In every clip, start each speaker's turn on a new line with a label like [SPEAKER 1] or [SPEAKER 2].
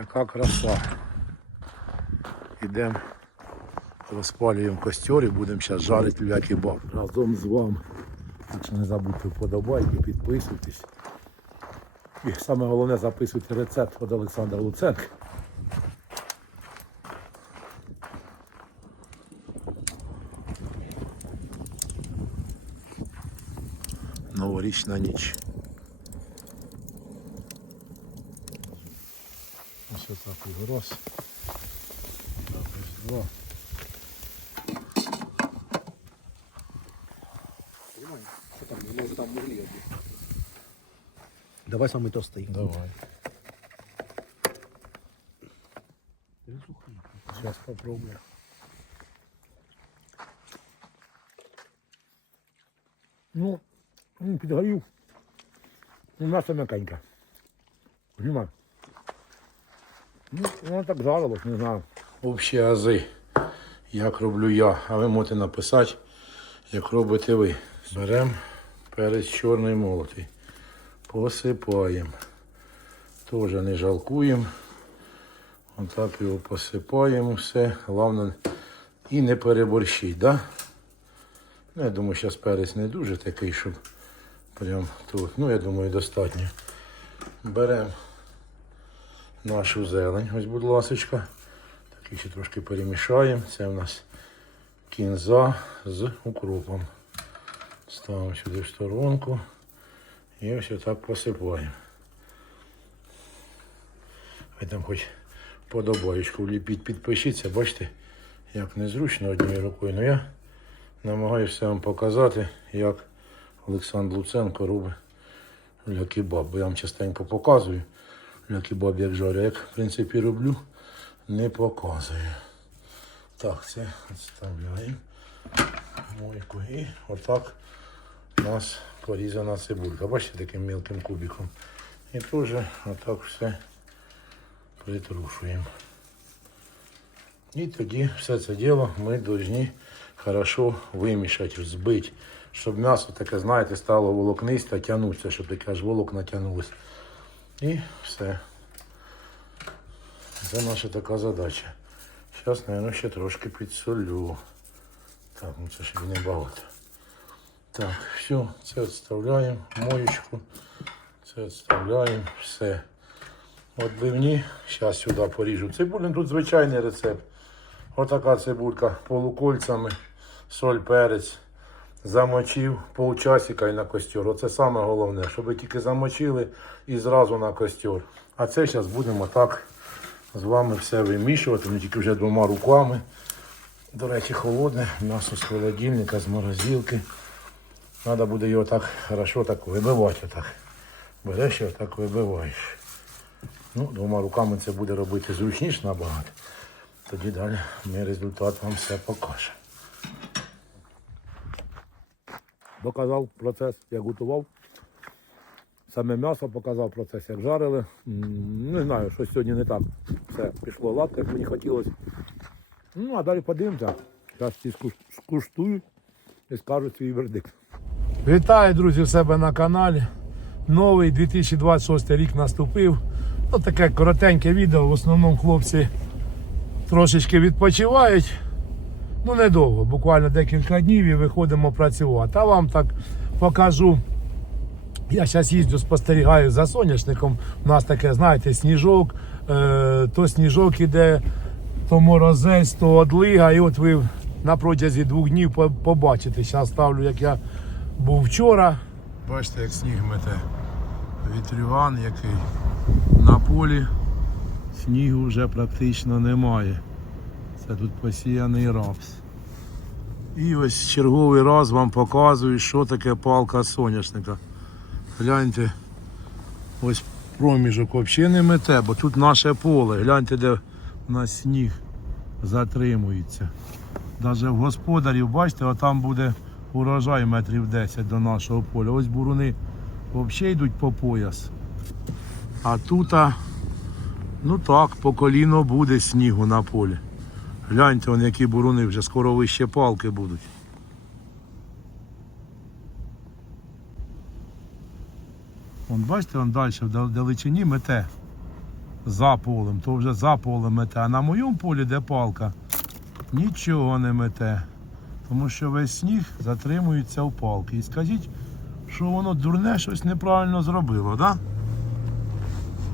[SPEAKER 1] Яка краса. Ідемо, розпалюємо костер і будемо зараз жарити ляки баб разом з вами. Так не забудьте вподобайки, підписуйтесь. І саме головне записуйте рецепт від Олександра Луценка. Новорічна ніч. раз. Так, ось два.
[SPEAKER 2] Понимаешь? Что там, мы уже там могли одеть.
[SPEAKER 3] Давай самый толстый.
[SPEAKER 1] Давай.
[SPEAKER 2] Да сухой.
[SPEAKER 1] Сейчас попробую. Ну, м, підгорів. Ну, м'ясо м'якеньке. Знімай. Ну, воно так жарилось, не знаю. Общі ази, як роблю я, а ви можете написати, як робите ви. Беремо перець чорний молотий, посипаємо. Теж не жалкуємо. Отак його посипаємо все. Головне і не переборщить, да? Ну, я думаю, зараз перець не дуже такий, щоб прям тут. Ну, я думаю, достатньо. Беремо нашу зелень, ось, будь ласочка. Так, ще трошки перемішаємо. Це у нас кінза з укропом. Ставимо сюди в сторонку. І ось отак посипаємо. Ви там хоч подобаєчку вліпіть, підпишіться, бачите, як незручно однією рукою. Ну я намагаюся вам показати, як Олександр Луценко робить ля-кебаб. Бо я вам частенько показую ля-кебаб, як жарю. Як в принципі роблю, не показую. Так, це відставляємо мойку. І отак у нас порізана цибулька. Бачите, таким мілким кубиком. І теж отак все притрушуємо. І тоді все це діло ми повинні хорошо вимішати, збити, щоб м'ясо таке, знаєте, стало волокнисте, тягнутися, щоб таке аж волокна тягнулося. І все. Це наша така задача. Зараз, мабуть, ще трошки підсолю. Так, ну це ж і не багато. Так, все, це відставляємо, моєчку. Це відставляємо, все. Отбивні. Зараз сюди поріжу цибулю. Тут звичайний рецепт. Отака цибулька полукольцями, соль, перець. Замочив полчасика і на костер. Оце саме головне, щоб тільки замочили і зразу на костер. А це зараз будемо так з вами все вимішувати, не тільки вже двома руками. До речі, холодне, м'ясо з холодильника, з морозилки. Треба буде його так хорошо так вибивати. Отак. Береш і отак вибиваєш. Ну, двома руками це буде робити зручніше набагато. Тоді далі ми результат вам все покажемо. Показав процес, як готував. Саме м'ясо показав процес, як жарили. Не знаю, що сьогодні не так. Все пішло гладко, як мені хотілося. Ну, а далі подивимося. Зараз всі скуш- скуштують і скажуть свій вердикт. Вітаю, друзі, у себе на каналі. Новий 2026 рік наступив. Ну, таке коротеньке відео. В основному хлопці трошечки відпочивають. Ну, недовго, буквально декілька днів і виходимо працювати. А вам так покажу. Я зараз їздю, спостерігаю за соняшником. У нас таке, знаєте, сніжок, е, то сніжок іде, то морозець, то одлига. І от ви на протязі двох днів побачите. Зараз ставлю, як я був вчора. Бачите, як сніг мете. Вітрюган який. На полі снігу вже практично немає. Це тут посіяний рапс. І ось черговий раз вам показую, що таке палка соняшника. Гляньте, ось проміжок взагалі не мете, бо тут наше поле. Гляньте, де у нас сніг затримується. Навіть в господарів, бачите, отам буде урожай метрів 10 до нашого поля. Ось буруни взагалі йдуть по пояс. А тут, ну так, по коліно буде снігу на полі. Гляньте, вон, які буруни вже скоро вище палки будуть. Вон, бачите, вон далі в далечині мете. за полем, то вже за полем мете. А на моєму полі, де палка, нічого не мете. Тому що весь сніг затримується у палки. І скажіть, що воно дурне щось неправильно зробило, так? Да?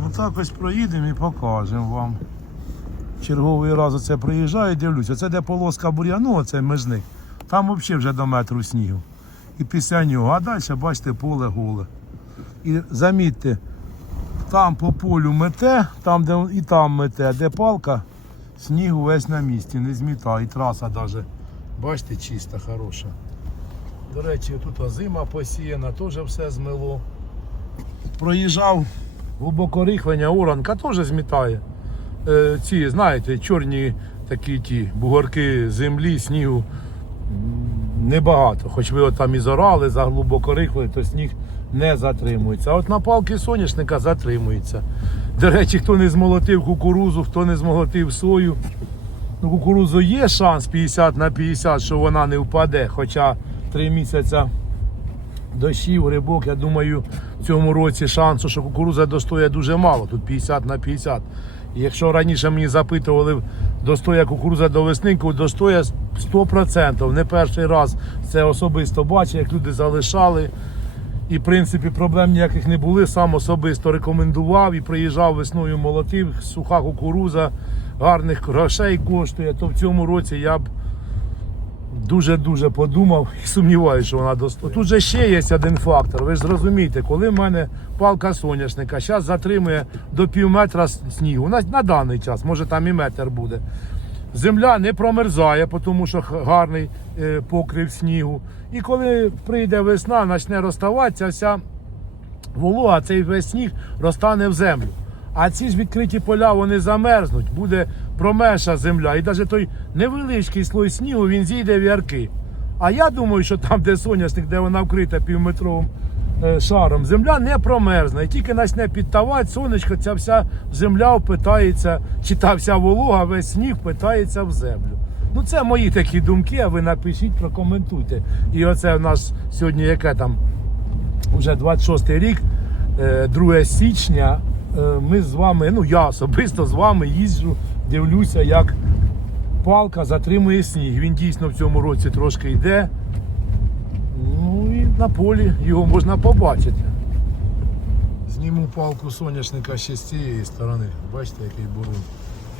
[SPEAKER 1] Ну так ось проїдемо і покажемо вам. Черговий раз оце приїжджаю, дивлюся, це де полоска бур'яну, оце межник. Там взагалі вже до метру снігу. І після нього. А далі, бачите, поле голе. І замітьте, там по полю мете, там, де і там мете, де палка, снігу весь на місці, не змітає. І траса навіть, бачите, чиста, хороша. До речі, тут зима посіяна, теж все змило. Проїжджав глибокорихлення, оранка теж змітає. Е, ці, знаєте, чорні такі ті бугорки землі, снігу небагато. Хоч ви от там і зорали, заглибоко рихли, то сніг не затримується. А от на палки соняшника затримується. До речі, хто не змолотив кукурузу, хто не змолотив сою. Ну, кукурузу є шанс 50 на 50, що вона не впаде. Хоча 3 місяці дощів, грибок, я думаю, в цьому році шансу, що кукуруза достоє дуже мало, тут 50 на 50. Якщо раніше мені запитували, достоя кукурудза до веснинку, достоя 100%. Не перший раз це особисто бачу, як люди залишали. І в принципі проблем ніяких не були. Сам особисто рекомендував і приїжджав весною молотив, суха кукуруза, гарних грошей коштує. То в цьому році я б дуже-дуже подумав і сумніваюся, що вона достойна. Тут же ще є один фактор. Ви ж зрозумієте, коли в мене палка соняшника зараз затримує до пів метра снігу. На, на даний час, може там і метр буде. Земля не промерзає, тому що гарний е, покрив снігу. І коли прийде весна, почне розставатися, вся волога, цей весь сніг розтане в землю. А ці ж відкриті поля вони замерзнуть, буде промерша земля. І навіть той невеличкий слой снігу він зійде в ярки. А я думаю, що там, де соняшник, де вона вкрита півметровим е, шаром, земля не промерзне. І тільки почне підтавати сонечко, ця вся земля впитається, чи та вся волога, весь сніг впитається в землю. Ну, це мої такі думки, а ви напишіть, прокоментуйте. І оце в нас сьогодні яке там вже 26 рік, е, 2 січня. Е, Ми з вами, ну я особисто з вами їжджу, дивлюся, як палка затримує сніг. Він дійсно в цьому році трошки йде. Ну і на полі його можна побачити. Зніму палку соняшника ще з цієї сторони. Бачите, який бурун.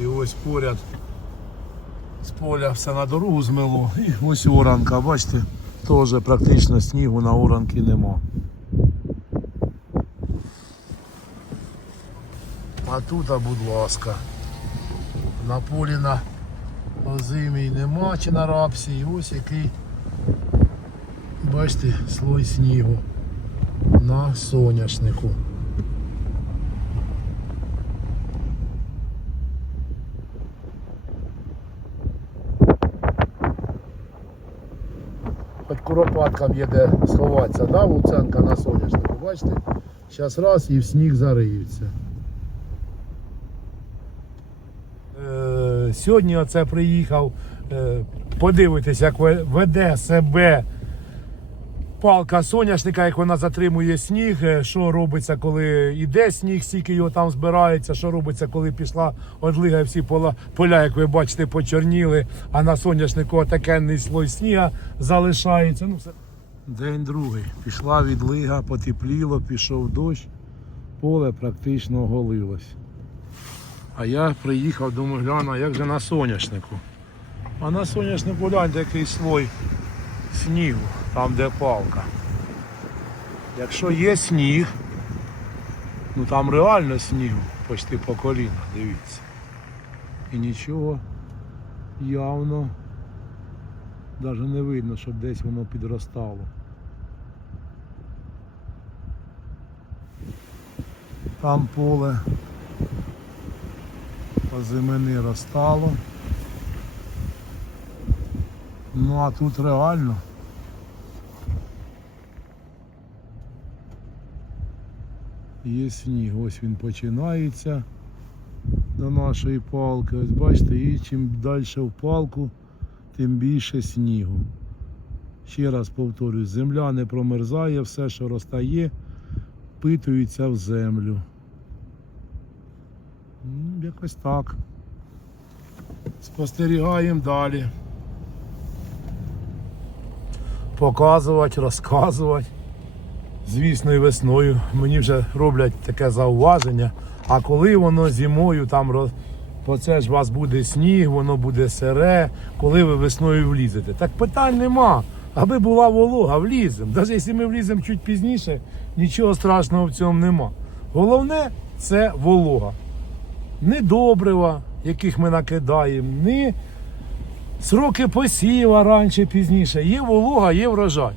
[SPEAKER 1] І ось поряд з поля все на дорогу змило. І ось оранка, бачите, теж практично снігу на оранки нема. А тут, будь ласка, на полі на озимій нема чи на рапсі. І ось який, бачите, слой снігу на соняшнику. Хоч куропаткам є де сховатися, да, Луценка на соняшнику, бачите? Зараз раз і в сніг зариються. Е, сьогодні оце приїхав е, подивитись, як веде себе палка соняшника, як вона затримує сніг, е, що робиться, коли йде сніг, скільки його там збирається, що робиться, коли пішла одлига, всі поля, поля, як ви бачите, почорніли, а на соняшнику отакенний слой сніга залишається. Ну, все. День другий. Пішла відлига, потепліло, пішов дощ, поле практично оголилось. А я приїхав, думаю, гляну, як же на соняшнику. А на соняшнику гляньте, який слой снігу, там де палка. Якщо є сніг, ну там реально снігу, почти по коліна, дивіться. І нічого явно навіть не видно, щоб десь воно підростало. Там поле озимини розстало. Ну а тут реально. Є сніг, ось він починається до нашої палки. Ось бачите, і чим далі в палку, тим більше снігу. Ще раз повторюю, земля не промерзає, все, що розтає, впитується в землю. М, Якось так. Спостерігаємо далі. Показувати, розказувати. Звісно, і весною мені вже роблять таке зауваження. А коли воно зимою там роз... бо це ж у вас буде сніг, воно буде сире, коли ви весною влізете. Так питань нема. Аби була волога, вліземо. Навіть якщо ми вліземо чуть пізніше, нічого страшного в цьому нема. Головне це волога. Не добрива, яких ми накидаємо, не сроки посіва раніше, пізніше. Є волога, є врожай.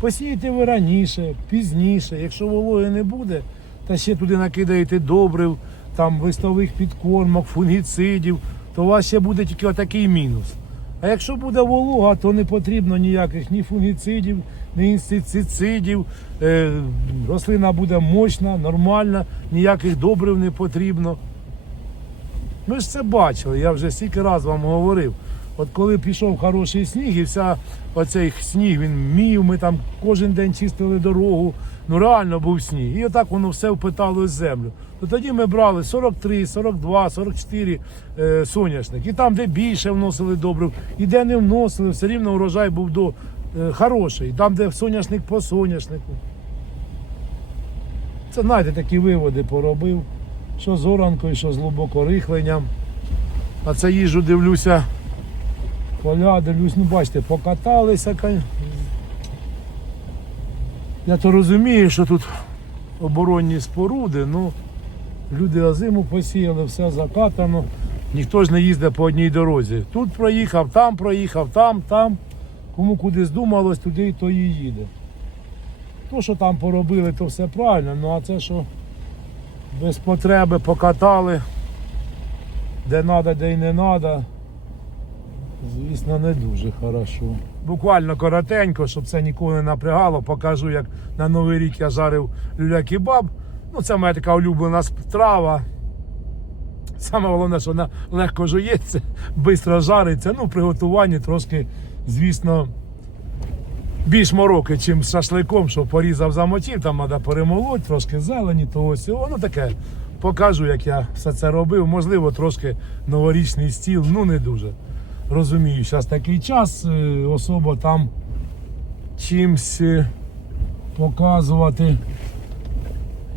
[SPEAKER 1] Посієте ви раніше, пізніше. Якщо вологи не буде, та ще туди накидаєте добрив, там листових підкормок, фунгіцидів, то у вас ще буде тільки отакий мінус. А якщо буде волога, то не потрібно ніяких ні фунгіцидів, ні інсектицидів. Е, рослина буде мощна, нормальна, ніяких добрив не потрібно. Ми ж це бачили, я вже стільки раз вам говорив. От коли пішов хороший сніг, і вся оцей сніг він мів, ми там кожен день чистили дорогу. Ну реально був сніг. І отак воно все впитало в землю. То тоді ми брали 43, 42, 44 е, соняшник. І там, де більше вносили добрив, і де не вносили, все рівно урожай був до, е, хороший. Там, де соняшник по соняшнику. Це знаєте, такі виводи поробив. Що з оранкою, що з глибокорихленням. А це їжу дивлюся. Поля, дивлюсь, ну бачите, покаталися. Я то розумію, що тут оборонні споруди, ну люди озиму посіяли, все закатано. Ніхто ж не їздить по одній дорозі. Тут проїхав, там проїхав, там, там. Кому куди здумалось, туди то і їде. То, що там поробили, то все правильно, ну а це що без потреби покатали, де треба, де й не треба. Звісно, не дуже хорошо. Буквально коротенько, щоб це нікого не напрягало, покажу, як на Новий рік я жарив люля-кебаб. Ну, це моя така улюблена страва. Саме головне, що вона легко жується, швидко жариться. Ну, в приготуванні трошки, звісно, більш мороки, чим з шашликом, що порізав замочив, там треба перемолоть, трошки зелені, того всього. Ну таке. Покажу, як я все це робив. Можливо, трошки новорічний стіл, ну не дуже. Розумію, зараз такий час, е, особо там чимсь е, показувати.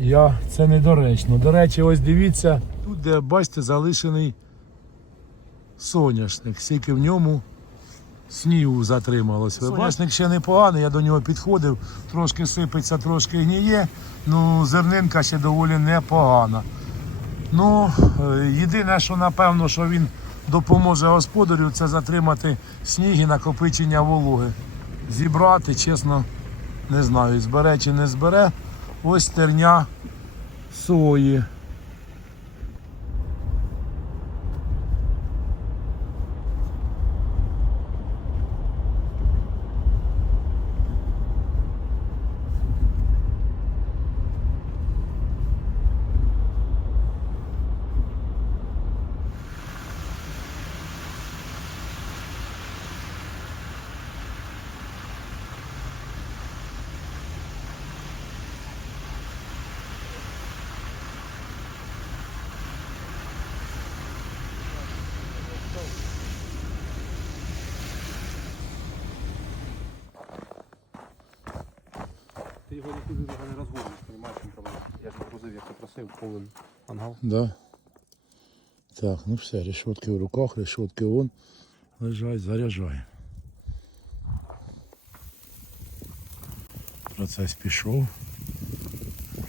[SPEAKER 1] Я це недоречно. До речі, ось дивіться, тут, де бачите, залишений соняшник, скільки в ньому снігу затрималось. Ви Бачник ще непоганий, я до нього підходив, трошки сипеться, трошки гніє. Ну, зернинка ще доволі непогана. Ну, е, єдине, що напевно, що він допоможе господарю, це затримати сніг і накопичення вологи. Зібрати, чесно, не знаю, збере чи не збере. Ось терня сої.
[SPEAKER 2] Його нікуди взагалі не розгониш, розумієш, чим проблема. Я ж грузив, як ти просив, повен ангал.
[SPEAKER 1] Да. Так, ну все, решетки в руках, решетки вон лежать, заряджаємо. Процес пішов.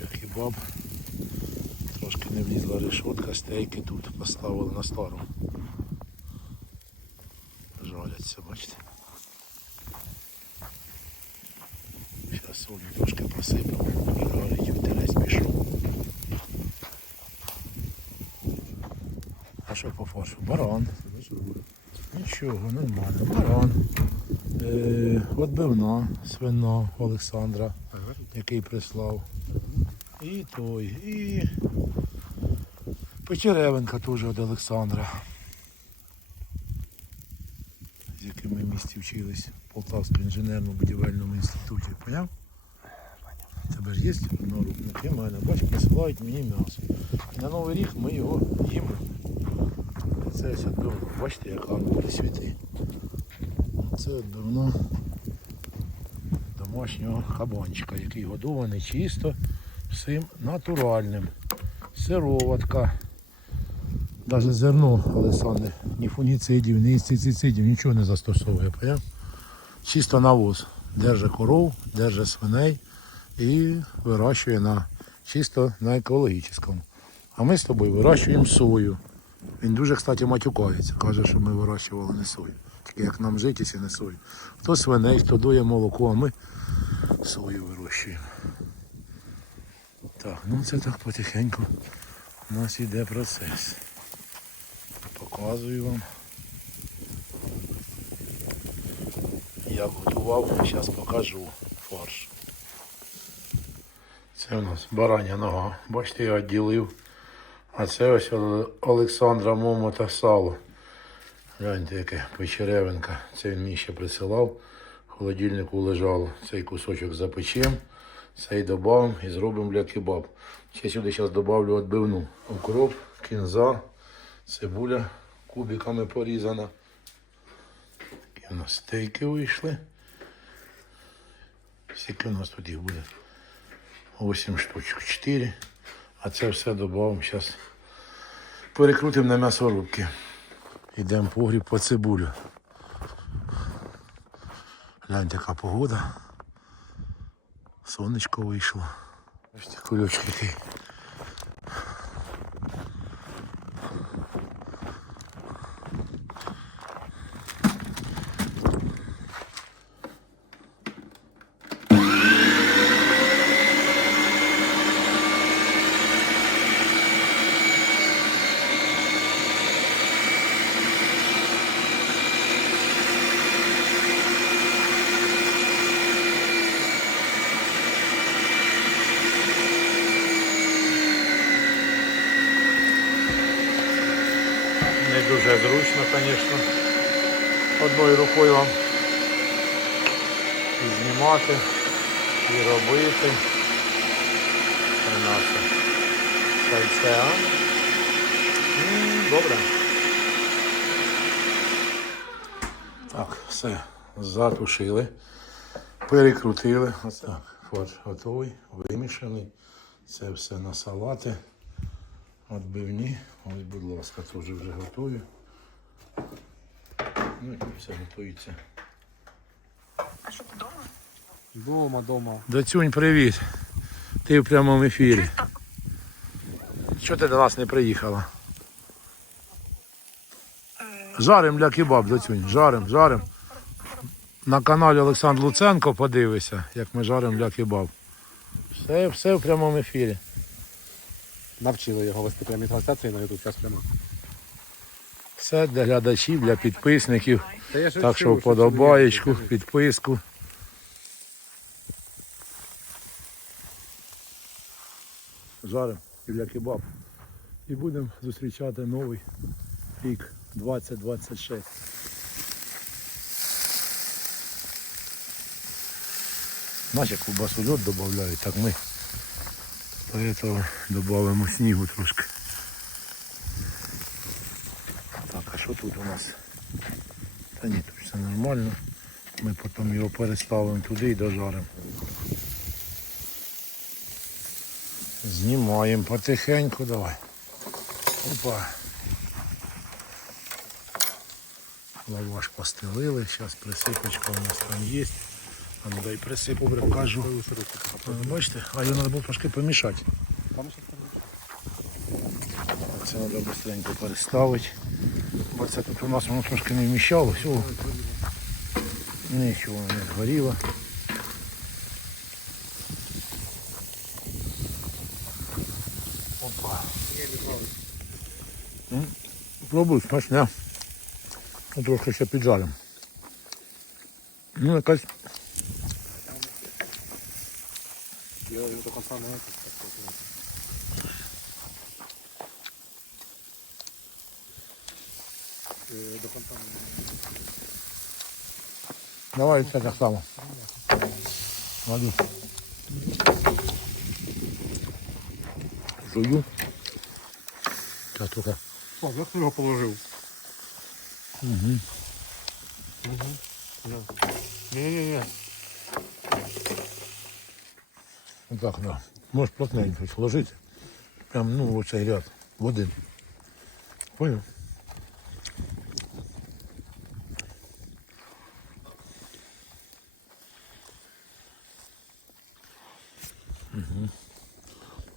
[SPEAKER 1] Як і баб. Трошки не влізла решетка, стейки тут поставили на стару. Жаляться, бачите. Солі трошки посипав, жарить, вітерець пішов. А що по фаршу? Баран. Нічого, нормально. Баран. Е, отбивна свина Олександра, який прислав. І той. І Печеревенка теж від Олександра. З яким ми в місті вчились в Полтавському інженерно-будівельному інституті. Поняв? Тебе ж є в мене, бач, присилають мені м'ясо. На Новий рік ми його їмо. Це ось давно. Бачите, як гарно присвіти. Це давно домашнього кабанчика, який годований чисто всім натуральним. Сироватка. Навіть зерно Олександр, ні фуніцидів, ні інстицидів, нічого не застосовує. Поняв? Чисто навоз. Держить коров, держить свиней і вирощує на чисто на екологічному. А ми з тобою вирощуємо сою. Він дуже, кстати, матюкається. Каже, що ми вирощували не сою. Таке як нам житися не сою. Хто свиней, хто дує молоко, а ми сою вирощуємо. Так, ну це так потихеньку у нас йде процес. Показую вам. Як готував, зараз покажу фарш. Це у нас барання нога. Бачите, я відділив. А це ось Оле- Олександра Момота сало. Гляньте, яке печеревинка. Це він мені ще присилав. В холодильнику лежало. Цей кусочок запечем, цей додамо і зробимо для кебаб. Ще сюди зараз додавлю відбивну. Укроп, кінза, цибуля кубиками порізана. Такі у нас стейки вийшли. Скільки у нас тут їх буде? 8 штучок, 4. А це все додамо. Зараз перекрутимо на м'ясорубки. Йдемо погріб по цибулю. Гляньте, яка погода. Сонечко вийшло. Бачите, кульочки які. Не дуже зручно, звісно. Одною рукою вам і знімати, і робити. Це наше кольце, Добре. Так, все. Затушили, перекрутили. Ось так. Фарш готовий, вимішаний. Це все на салати. Отбивні. Ось, будь ласка, теж вже готові. Ну і все готується.
[SPEAKER 4] А що вдома?
[SPEAKER 2] Дома, дома.
[SPEAKER 1] Доцюнь, привіт. Ти в прямому ефірі. Чого ти до нас не приїхала? Жарим для кебаб, доцюнь. Жарим, жарим. На каналі Олександр Луценко подивися, як ми жаримо для кебаб. Все, все в прямому ефірі.
[SPEAKER 2] Навчили його вести прямі трансляції на YouTube, зараз прямо.
[SPEAKER 1] Все для глядачів, для підписників. Так що вподобаєчку, підписку. Жаримо і для кебаб. І будемо зустрічати новий рік 2026. Наче ковбасу льот додають, так ми поэтому додаємо снігу трошки. Так, а що тут у нас? Та ні, тут все нормально. Ми потім його переставимо туди і дожаримо. Знімаємо потихеньку, давай. Опа. Лаваш постелили, зараз присипочка у нас там є. А ну дай присипу, покажу. Бачите, а його треба було трошки помішати. Це треба швидко переставити. Бо це тут у нас воно трошки не вміщалось. О, нічого не згоріло. Пробуй, смачне. Трошки ще піджаримо. Ну, якась.
[SPEAKER 2] Е,
[SPEAKER 1] Давай це так само. Ладно. жую. Зараз трохи.
[SPEAKER 2] О, як ти його положив?
[SPEAKER 1] Угу.
[SPEAKER 2] Ні-ні-ні.
[SPEAKER 1] Отак, да. Можеш плотненько сложити. Прям, ну, вот оцей ряд. В один. Понял? Угу.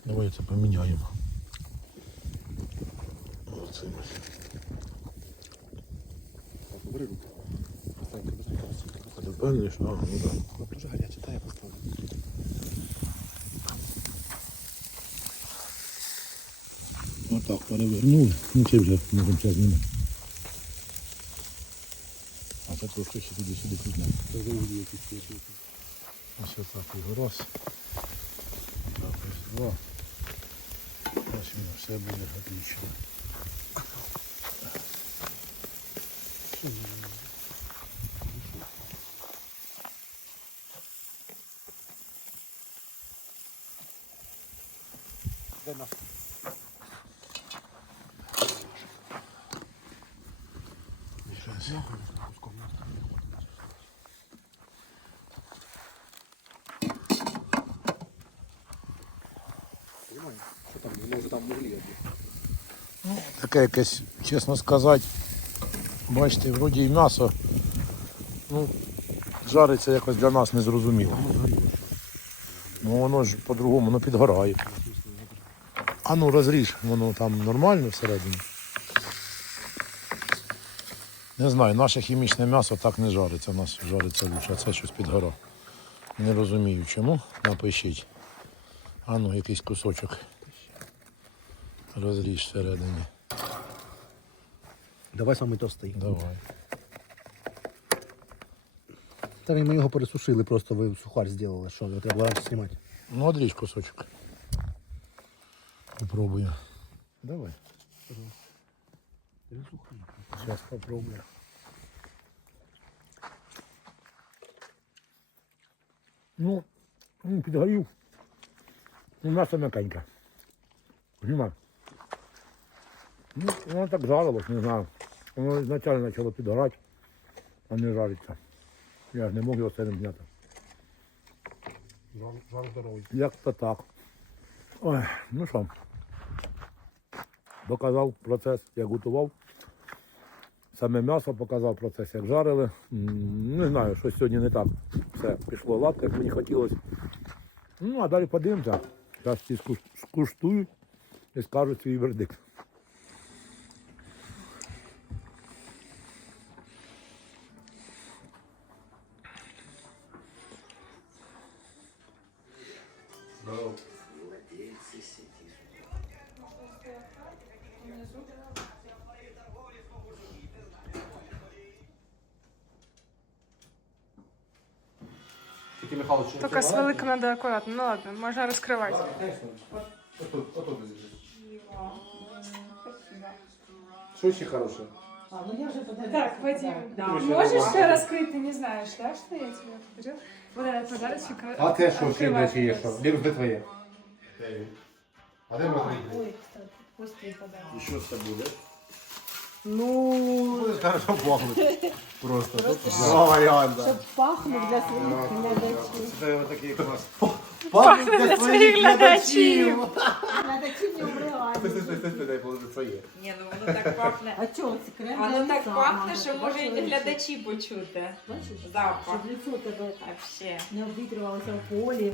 [SPEAKER 1] Давай це поміняємо.
[SPEAKER 2] Останьте, бери
[SPEAKER 1] А ну так.
[SPEAKER 2] Дуже гаряче, та я поставлю.
[SPEAKER 1] Отак перевернули. Ну це вже можемо час знімати. А це трошки ще туди сюди підняти.
[SPEAKER 2] Це вже якісь пішли.
[SPEAKER 1] Ось отак ось раз. Так, ось два. Ось він, все буде отлично.
[SPEAKER 2] Дай нас.
[SPEAKER 1] Щас.
[SPEAKER 2] Понимаєш? Що там? Воно вже там в углі.
[SPEAKER 1] Таке якесь, чесно сказати, бачите, вроді і м'ясо, ну, жариться якось для нас незрозуміло. Ну воно ж по-другому, воно підгорає. А ну розріж, воно там нормально всередині. Не знаю, наше хімічне м'ясо так не жариться, у нас жариться лучше, а це щось підгора. Не розумію чому. Напишіть. А ну, якийсь кусочок. Розріж всередині.
[SPEAKER 3] Давай самий товстий.
[SPEAKER 1] Давай.
[SPEAKER 3] Та ми його пересушили, просто ви сухарь зробили. Що, його треба знімати.
[SPEAKER 1] Ну, отріж кусочок. Попробую. Давай.
[SPEAKER 2] Сухий.
[SPEAKER 1] Сейчас попробую. Ну, м, підгорів. Ну, м'ясо м'якеньке. Знімай. Ну, воно так жарилось, не знаю. Воно ізначально почало підгорати, а не жариться. Я ж не мог його не зняти.
[SPEAKER 2] Жар, жар здоровий.
[SPEAKER 1] Як то так. Ой, ну що, показав процес, як готував. Саме м'ясо показав процес, як жарили. Не знаю, що сьогодні не так. Все пішло лапка, як мені хотілося. Ну, а далі подивимося. Зараз всі скуш- скуштують і скажуть свій вердикт.
[SPEAKER 5] аккуратно. Ну ладно, можно раскрывать.
[SPEAKER 2] Отут, отут десь лежить. Що ще хороше?
[SPEAKER 5] Так, Вадим,
[SPEAKER 2] Да.
[SPEAKER 5] можешь ты раскрыть? Ты не знаешь, да, что я тебе подарил? Вот этот подарочек.
[SPEAKER 2] А те що ще
[SPEAKER 5] открывай.
[SPEAKER 2] де є що? Лірус, де твоє? А де моє?
[SPEAKER 5] Ой, кстати, быстрый подарок.
[SPEAKER 1] І що це буде?
[SPEAKER 5] Ну,
[SPEAKER 2] хорошо пахнути. Просто. Два варіанти.
[SPEAKER 6] Пахнуть для своїх глядачів.
[SPEAKER 2] Це такий клас.
[SPEAKER 5] Пахне для своїх глядачів.
[SPEAKER 6] Глядачі не обривають.
[SPEAKER 2] Дай положи своє.
[SPEAKER 7] Ні, ну воно так пахне.
[SPEAKER 6] А чого це крем?
[SPEAKER 7] Воно так пахне, що
[SPEAKER 6] ти
[SPEAKER 7] може і глядачі почути.
[SPEAKER 6] Бачиш?
[SPEAKER 7] Запах.
[SPEAKER 6] Щоб лицо тебе
[SPEAKER 7] Вообще.
[SPEAKER 6] не обвітрювалося в полі.